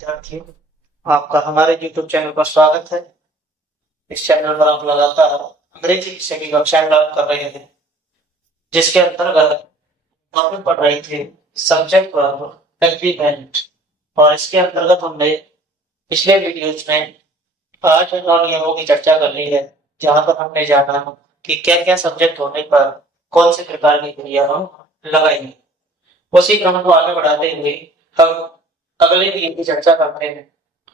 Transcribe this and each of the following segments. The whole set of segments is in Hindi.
विद्यार्थियों, आपका हमारे YouTube चैनल पर स्वागत है। इस चैनल पर आप लगातार अंग्रेजी विषय की कक्षाएं प्राप्त कर रहे हैं, जिसके अंतर्गत हम पढ़ रहे थे सब्जेक्ट वर्ब एग्रीमेंट। और इसके अंतर्गत हमने पिछले वीडियोज में 8 9 नियमों की चर्चा कर ली है, जहां पर हमने जाना कि क्या क्या सब्जेक्ट होने पर कौन से प्रकार की क्रिया हम लगाएंगे। उसी क्रम को आगे बढ़ाते हुए हम अगले नियम की चर्चा करते हैं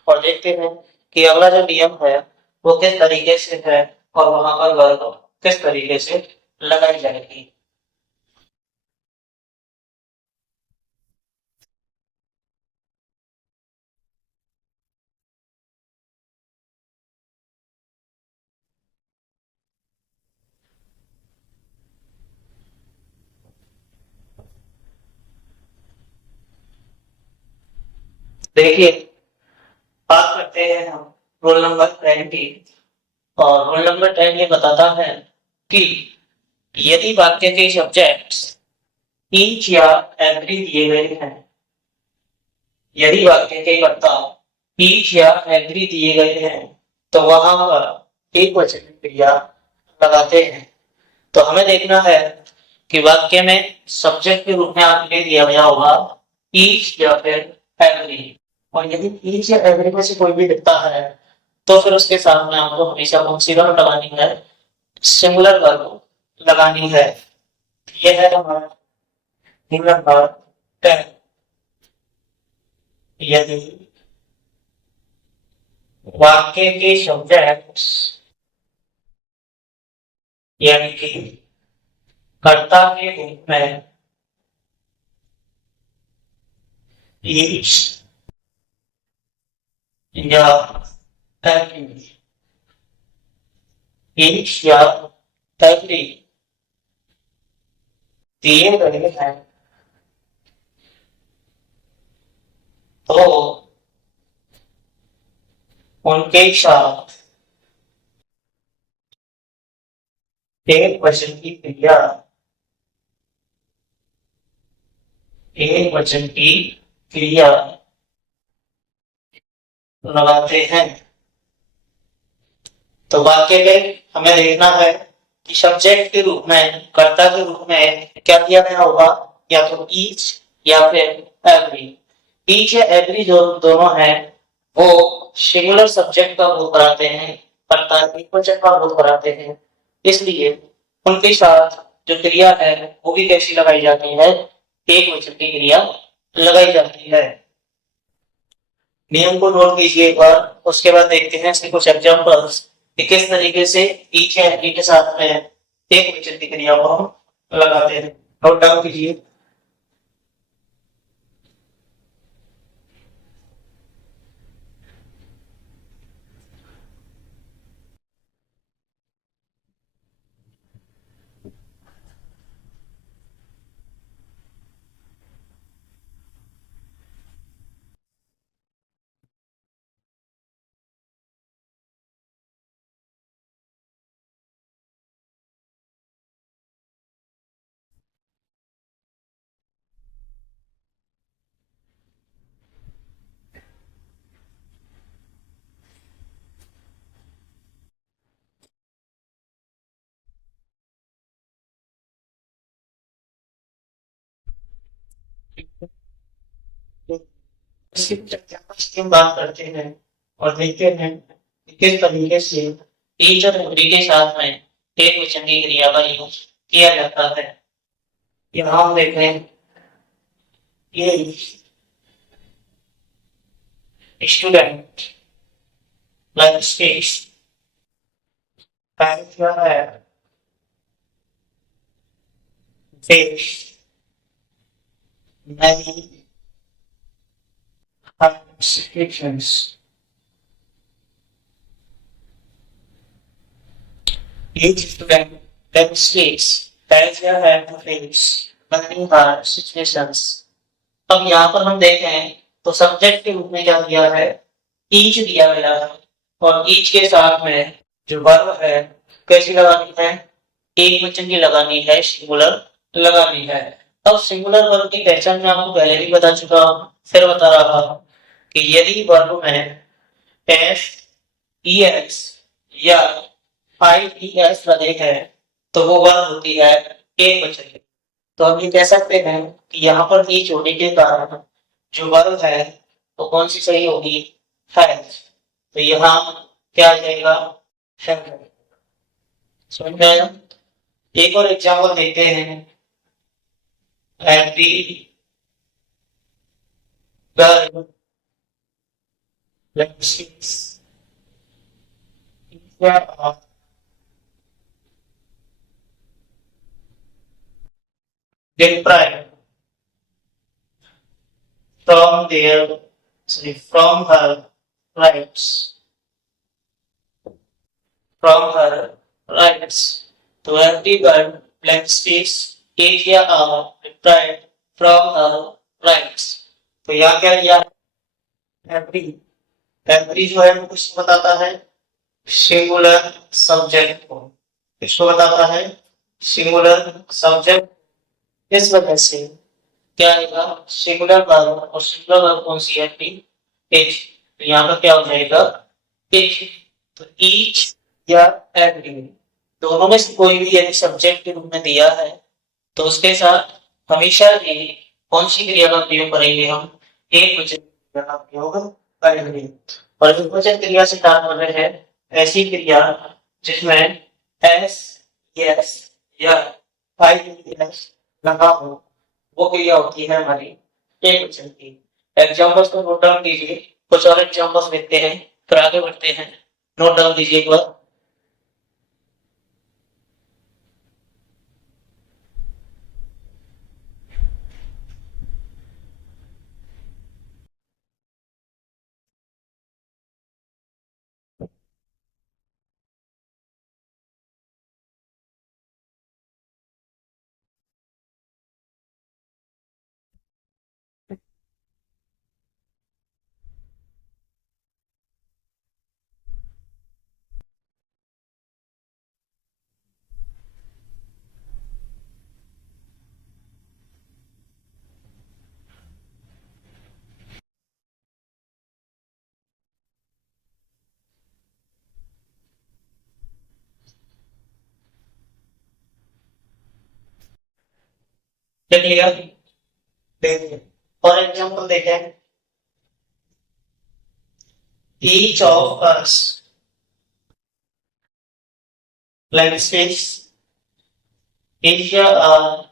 और देखते हैं कि अगला जो नियम है वो किस तरीके से है और वहां पर वर्ग किस तरीके से लगाई जाएगी। देखिए, बात करते हैं हम रोल नंबर 10 की। और रोल नंबर 10 ये बताता है कि यदि वाक्य के सब्जेक्ट्स ईच या एवरी दिए गए हैं, यदि वाक्य के कर्ता ईच या एवरी दिए गए हैं, तो वहां पर एक वचन क्रिया लगाते हैं। तो हमें देखना है कि वाक्य में सब्जेक्ट के रूप में आपके दिया गया होगा ईच या फिर एवरी। और यदि ईच या एवरी में से कोई भी दिखता है तो फिर उसके साथ में आपको हमेशा कौन सी वर्ब लगानी है? सिंगुलर वर्ब लगानी है। यह है हमारा नियम नंबर 10। यदि वाक्य के सब्जेक्ट्स यानी कि कर्ता के रूप में ईच या एवरी, ईच या एवरी दिए गए हैं, तो उनके साथ एक वचन की क्रिया, एक वचन की क्रिया लगाते हैं। तो वाक्य में हमें देखना है कि सब्जेक्ट के रूप में, कर्ता के रूप में क्या दिया गया होगा? या तो ईच या फिर एवरी। ईच या एवरी जो दोनों हैं वो सिंगुलर सब्जेक्ट का बोध कराते हैं, कर्ता एक वचन का बोध कराते हैं। इसलिए उनके साथ जो क्रिया है वो भी कैसी लगाई जाती है? एक वचन की क्रिया लगाई जाती है। नियम को नोट कीजिए एक बार, उसके बाद देखते हैं इसके कुछ एग्जांपल्स कि किस तरीके से ईच या एवरी के साथ में एक वचन की क्रिया को हम लगाते हैं। नोट डाउन कीजिए। इसकी हम बात करते हैं और देखते हैं कि किस तरीके से ईच और एवरी के साथ में एक वचन की क्रिया का यूज किया जाता है। यहाँ हम देख रहे हैं ये स्टूडेंट लाइक स्पेस क्या है? Face many subscriptions. Each student demonstrates that they have to face many hard situations. अब यहाँ पर हम देखें तो सब्जेक्ट के रूप में क्या दिया है? ईच दिया गया है। और ईच के साथ में जो वर्ब है कैसी लगानी है? एक वचन की लगानी है, सिंगुलर लगानी है। अब सिंगुलर वर्ब की पहचान मैं आपको पहले भी बता चुका हूं, फिर बता रहा हूं कि यदि वर्ब में एस ई एस या आई ई एस लगे हैं तो वो वर्ब होती है एक वचन की। तो हम ये कह सकते हैं कि यहाँ पर ई जोड़ने के कारण जो वर्ब है वो कौन सी सही होगी, है। तो यहाँ क्या आ जाएगा, है। समझ में आया। एक और एग्जाम्पल देखते हैं। Every girl deprived from their from her rights, from her rights. To every girl blank space area are deprived from her rights. तो यहाँ क्या लिया, एवरी। एवरी जो है वो किसको बताता है, सिंगुलर सब्जेक्ट को। किसको बताता है, सिंगुलर सब्जेक्ट। इस वजह से क्या आएगा, सिंगुलर वर्ब, और सिंगुलर वर्ब कौन सी है, एच। तो यहाँ पर क्या हो जाएगा, एच। तो ईच या एवरी दोनों में से कोई भी यदि सब्जेक्ट के रूप में दिया है तो उसके साथ हमेशा ही कौन सी क्रिया का प्रयोग करेंगे, हम एक वचन क्रिया का प्रयोग करेंगे। और एक वचन क्रिया से तात्पर्य है ऐसी क्रिया जिसमें एस, यस या आई एस लगा हो, वो क्रिया होती है हमारी एक वचन की। एग्जाम्पल्स को नोट डाउन कीजिए, कुछ और एग्जाम्पल्स देखते हैं फिर आगे बढ़ते हैं। नोट डाउन कीजिए एक बार। क्लियर, देखिए और एग्जाम्पल देखें। Each of us like space Asia or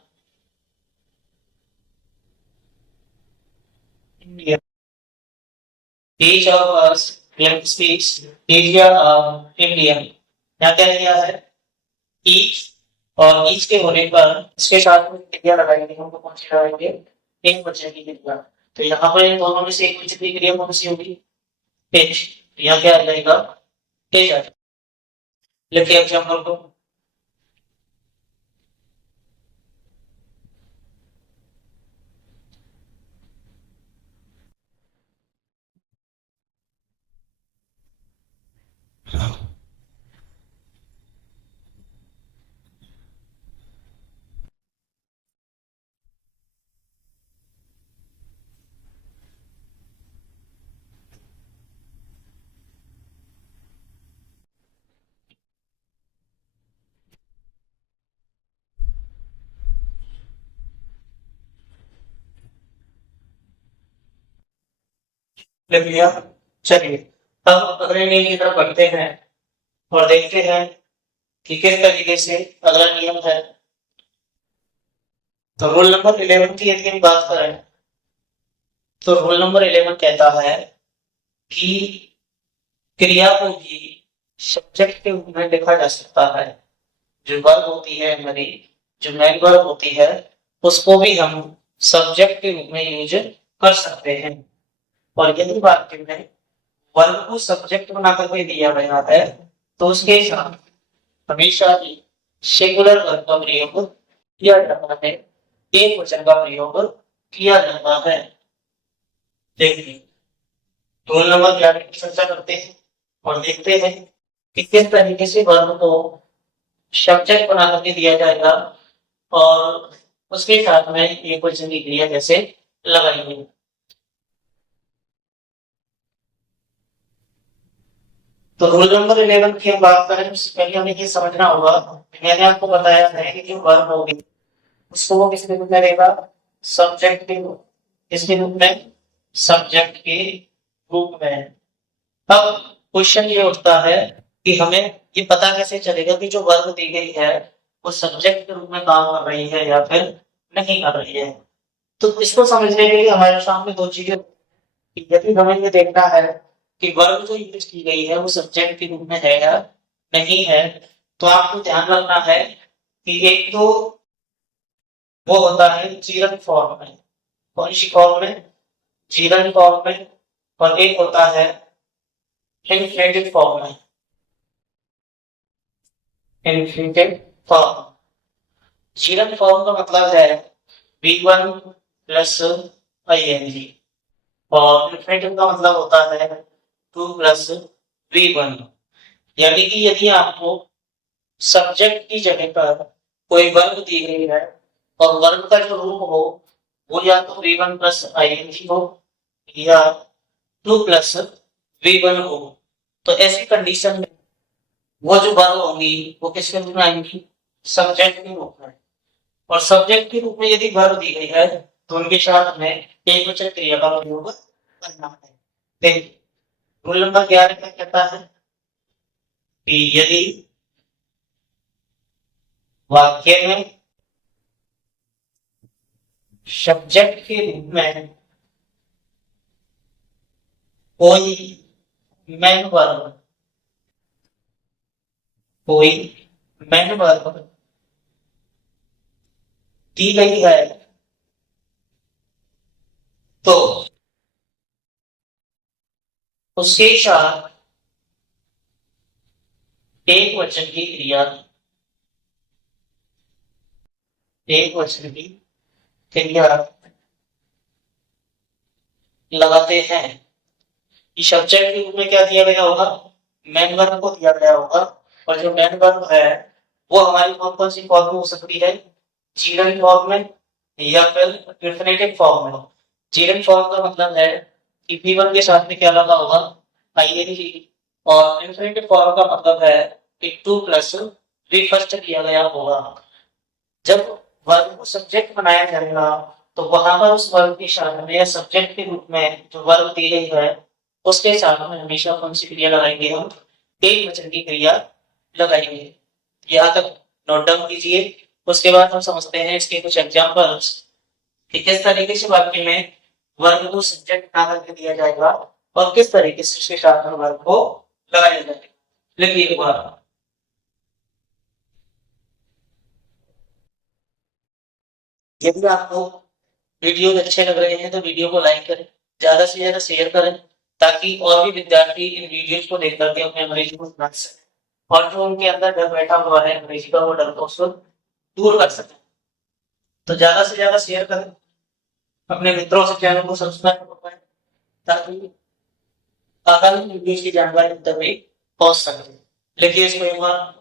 India. Each of us like space Asia or India. यहाँ क्या लिया है, each, और each के होने पर इसके साथ में क्रिया लगाएंगे, हमको कौन सी लगाएंगे, एक वचन की क्रिया। तो यहाँ पर इन दोनों में से एक वचन की क्रिया कौन सी होगी, एच। यहाँ क्या आ जाएगा, एच आ जाएगा। लिखिए एग्जाम्पल को। लिख लिया। चलिए अब अगले नियम की तरफ बढ़ते हैं और देखते हैं कि किस तरीके से अगला नियम है। तो रूल नंबर 11 की यदि हम बात करें तो रूल नंबर 11 कहता है कि क्रिया को भी सब्जेक्ट के रूप में लिखा जा सकता है। जो वर्ब होती है हमारी, जो मेन वर्ब होती है, उसको भी हम सब्जेक्ट के रूप में यूज कर सकते हैं। और यदि वाक्य में वर्ब को सब्जेक्ट बना करके दिया गया है तो उसके साथ हमेशा ही सिंगुलर वर्ब का प्रयोग किया जाता है, एक वचन का प्रयोग किया जाता है। देखिए रोल नंबर 11 की चर्चा करते हैं और देखते हैं कि किस तरीके से वर्ब को सब्जेक्ट बना करके दिया जाएगा और उसके साथ में एक वचन की क्रिया कैसे लगाएंगे। तो रूल नंबर 11 की हम बात करें उससे पहले हमें ये समझना होगा, मैंने आपको बताया है कि जो वर्ब होगी उसको वो किसके रूप में रहेगा, सब्जेक्ट के रूप, किसके रूप में, सब्जेक्ट के रूप में। अब क्वेश्चन ये उठता है कि हमें ये पता कैसे चलेगा कि जो वर्ब दी गई है वो सब्जेक्ट के रूप में काम कर रही है या फिर नहीं कर रही है। तो इसको समझने के लिए हमारे सामने दो चीजें, यदि हमें ये देखना है कि वर्ब जो यूज की गई है वो सब्जेक्ट के रूप में है या नहीं है, तो आपको ध्यान रखना है कि एक तो वो होता है जीरन फॉर्म में, कौन सी फॉर्म में, जीरन फॉर्म में, और एक होता है इन्फ्लेटेड फॉर्म में, इन्फ्लेटेड फॉर्म। जीरन फॉर्म का मतलब है V1 प्लस ING, और इन्फ्लेटेड का मतलब होता है 2 प्लस V1। यानी कि यदि आपको सब्जेक्ट की जगह पर कोई वर्ब दी गई है और वर्ब का जो रूप हो वो या तो V1 प्लस ING हो या 2 प्लस V1 हो, तो ऐसी कंडीशन में वो जो वर्ब होंगी वो किसके रूप में आएंगी, सब्जेक्ट के रूप में। और सब्जेक्ट के रूप में यदि वर्ब दी गई है तो उनके साथ में एक वचन क्रिया का प्रयोग करना है। देखिए रूल नंबर 11 क्या कहता है कि यदि वाक्य में सब्जेक्ट के रूप में कोई मैन वर्ब, कोई मैन वर्ब दी गई है तो उसके साथ एक वचन की क्रिया, एक वचन की क्रिया लगाते हैं। इस सब्जेक्ट के रूप में क्या दिया गया होगा, मैन वर्ब को दिया गया होगा, और जो मैन वर्ब है वो हमारी कौन कौन सी फॉर्म में हो सकती है, जीरन फॉर्म में या फिर इंफिनिटिव फॉर्म में। जीरन फॉर्म का मतलब है कि V1 के साथ में क्या लगा होगा, ING, और इंफिनिटिव फॉर्म का मतलब है कि 2 प्लस V फर्स्ट किया गया होगा। जब वर्ब को सब्जेक्ट बनाया जाएगा तो वहां पर उस वर्ब की साथ में या सब्जेक्ट के रूप में जो वर्ब दी गई है उसके साथ में हमेशा कौन सी क्रिया लगाएंगे, हम एक वचन की क्रिया लगाएंगे। यहाँ तक नोट डाउन कीजिए। उसके बाद हम समझते हैं इसके कुछ एग्जांपल्स कि किस तरीके से वाक्य में वर्ब को सब्जेक्ट बना करके दिया जाएगा और किस तरीके से उसके साथ में वर्ब को लगाया जाएगा। लिखिए एक बार, यदि आपको वीडियो अच्छे लग रहे हैं तो वीडियो को लाइक करें, ज्यादा से ज्यादा शेयर करें, ताकि और भी विद्यार्थी इन वीडियोस को देख करके अपने अंग्रेजी को सुधार सकें और जो उनके अंदर डर बैठा हुआ है अंग्रेजी का वो डर को उसको दूर कर सकें। तो ज्यादा से ज्यादा शेयर करें, अपने मित्रों से चैनल को सब्सक्राइब करवाएं, ताकि आगामी वीडियोस की जानकारी तक भी पहुंच सके। लिखिए इसको एक बार,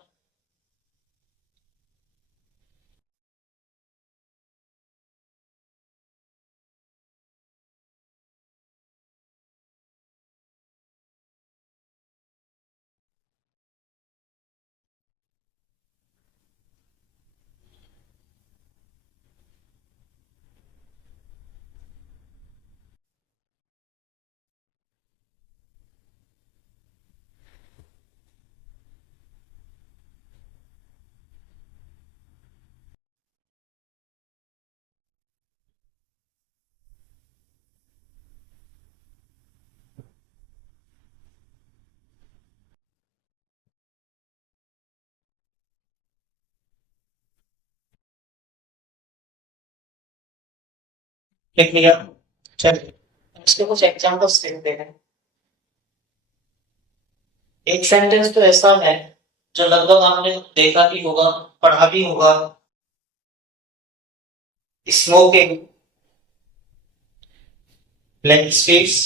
लिख लिया। चलिए इसके कुछ एग्जांपल्स देखते हैं। एक सेंटेंस तो ऐसा है जो लगभग आपने देखा भी होगा, पढ़ा भी होगा। Smoking, blank space,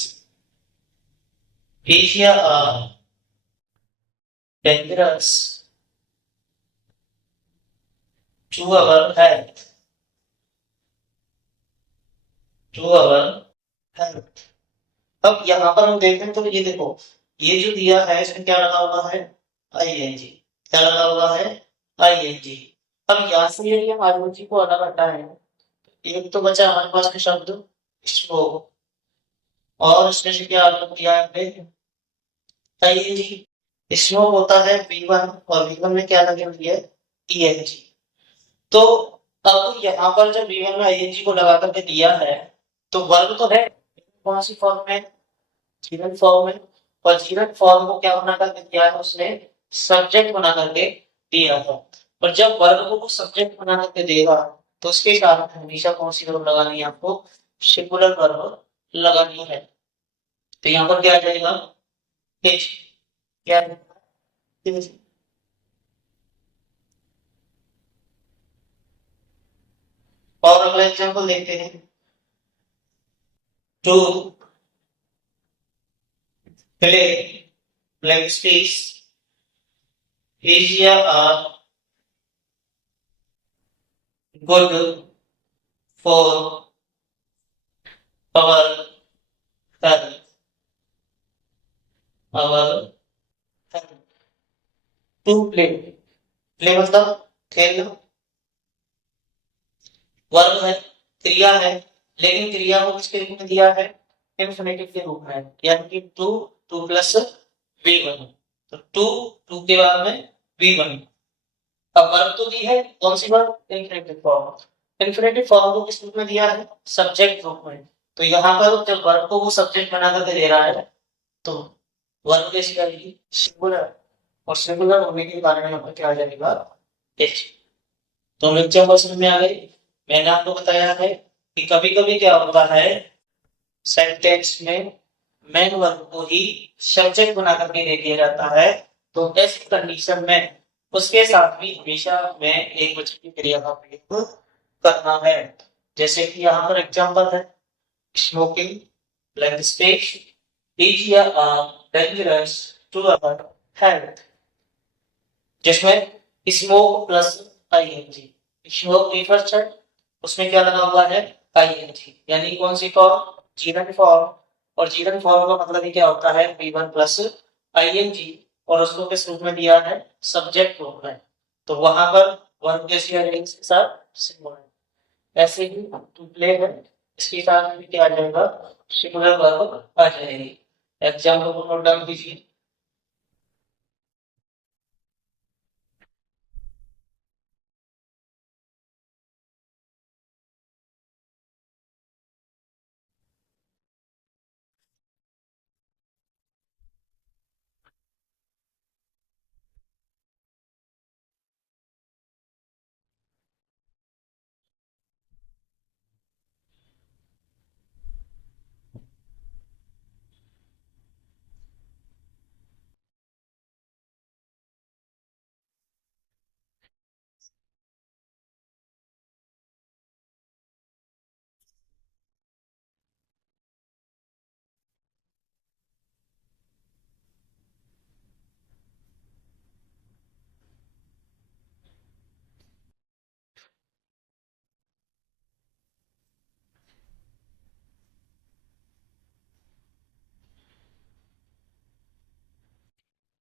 Asia are dangerous to our health, to our health। अब यहाँ पर हम देखते हैं तो ये देखो ये जो दिया है इसमें क्या लगा हुआ है, आईएनजी। क्या लगा हुआ है, आईएनजी। अब यहाँ से यदि हम आईएनजी को अलग हटाए, एक तो बचा हमारे पास में शब्द स्मोक, और इसमें से क्या अलग दिया है, आईएनजी। स्मोक होता है V1 और V1 में क्या लगी हुई है, ईएनजी। तो अब यहाँ पर जब V1 में आईएनजी को लगा करके दिया है तो वर्ब तो है कौन सी फॉर्म में, जीरन फॉर्म में, और जीरन फॉर्म को क्या बना करके दिया है उसने, सब्जेक्ट बना करके दिया है। और जब वर्ब को सब्जेक्ट बना करके देगा तो उसके साथ में हमेशा कौन सी वर्ब लगानी है आपको, सिंगुलर वर्ब लगानी है। तो यहाँ पर क्या आ जाएगा, इज, क्या is। और अगला एग्जाम्पल देखते हैं, to play blank space Asia are good for our health. Our health. To play. Play मतलब खेलना, वर्ब है, क्रिया है, लेकिन क्रिया को किसके रूप में दिया है, इंफिनिटिव के रूप में, यानी कि टू, टू प्लस V1। तो टू, टू के बाद में V1। अब वर्ब तो दी है, कौन सी verb, infinitive form. Infinitive form को किस रूप में दिया है, सब्जेक्ट रूप में। तो यहाँ पर जब वर्ब को वो सब्जेक्ट बना करके दे रहा है तो वर्ब कैसी आएगी, सिंगुलर, और सिंगुलर होने के कारण यहाँ पर क्या आ जाएगा, एच। तो एग्जाम्पल समझ में आ गई। मैंने आपको बताया है कि कभी कभी क्या होता है, सेंटेंस में मेन वर्ब को ही सब्जेक्ट बना करके दे दिया जाता है, तो ऐसी कंडीशन में उसके साथ भी हमेशा में एक वचन की क्रिया का प्रयोग करना है। जैसे कि यहाँ पर एग्जाम्पल है, स्मोकिंग ब्लैंक स्पेस इज या डेंजरस टू अवर हेल्थ, जिसमें smoke plus ING, smoke refers है, उसमें क्या लगा हुआ है, आईएनजी, यानी कौन सी फॉर्म, जीरन फॉर्म। और जीरन फॉर्म का मतलब ही क्या होता है, V1 प्लस आईएनजी, और उसको किस रूप में दिया है, सब्जेक्ट रूप में। तो वहां पर वर्ब कैसी आ जाएगी इसके साथ, सिंगुलर। ऐसे ही टू प्ले है, इसके साथ में क्या आ जाएगा, सिंगुलर वर्ब आ जाएगी। एग्जाम्पल को नोट डाउन कीजिए।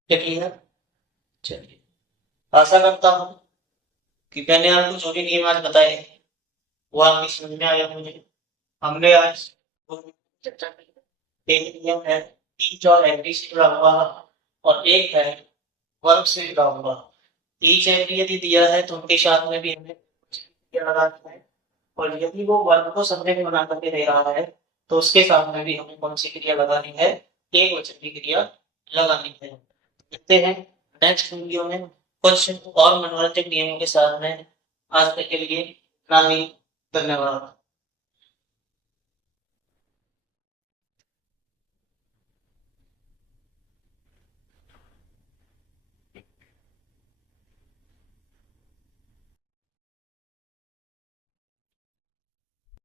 क्लियर, चलिए, आशा करता हूँ कि मैंने आपको जो भी नियम आज बताए वो आपकी समझ में आया मुझे। हमने आज चर्चा की, एक नियम है ईच और एवरी से जुड़ा हुआ, और एक है वर्ब से जुड़ा हुआ। ईच एवरी यदि दिया है तो उनके साथ में भी हमें क्या लगाना है, और यदि वो वर्ब को सब्जेक्ट बना करके दे रहा है तो उसके साथ में भी हमें कौन सी क्रिया लगानी है, एक वचन की क्रिया लगानी है। देखते हैं नेक्स्ट वीडियो में कुछ और मनोरंजक नियमों के साथ में। आज तक के लिए इतना ही, धन्यवाद।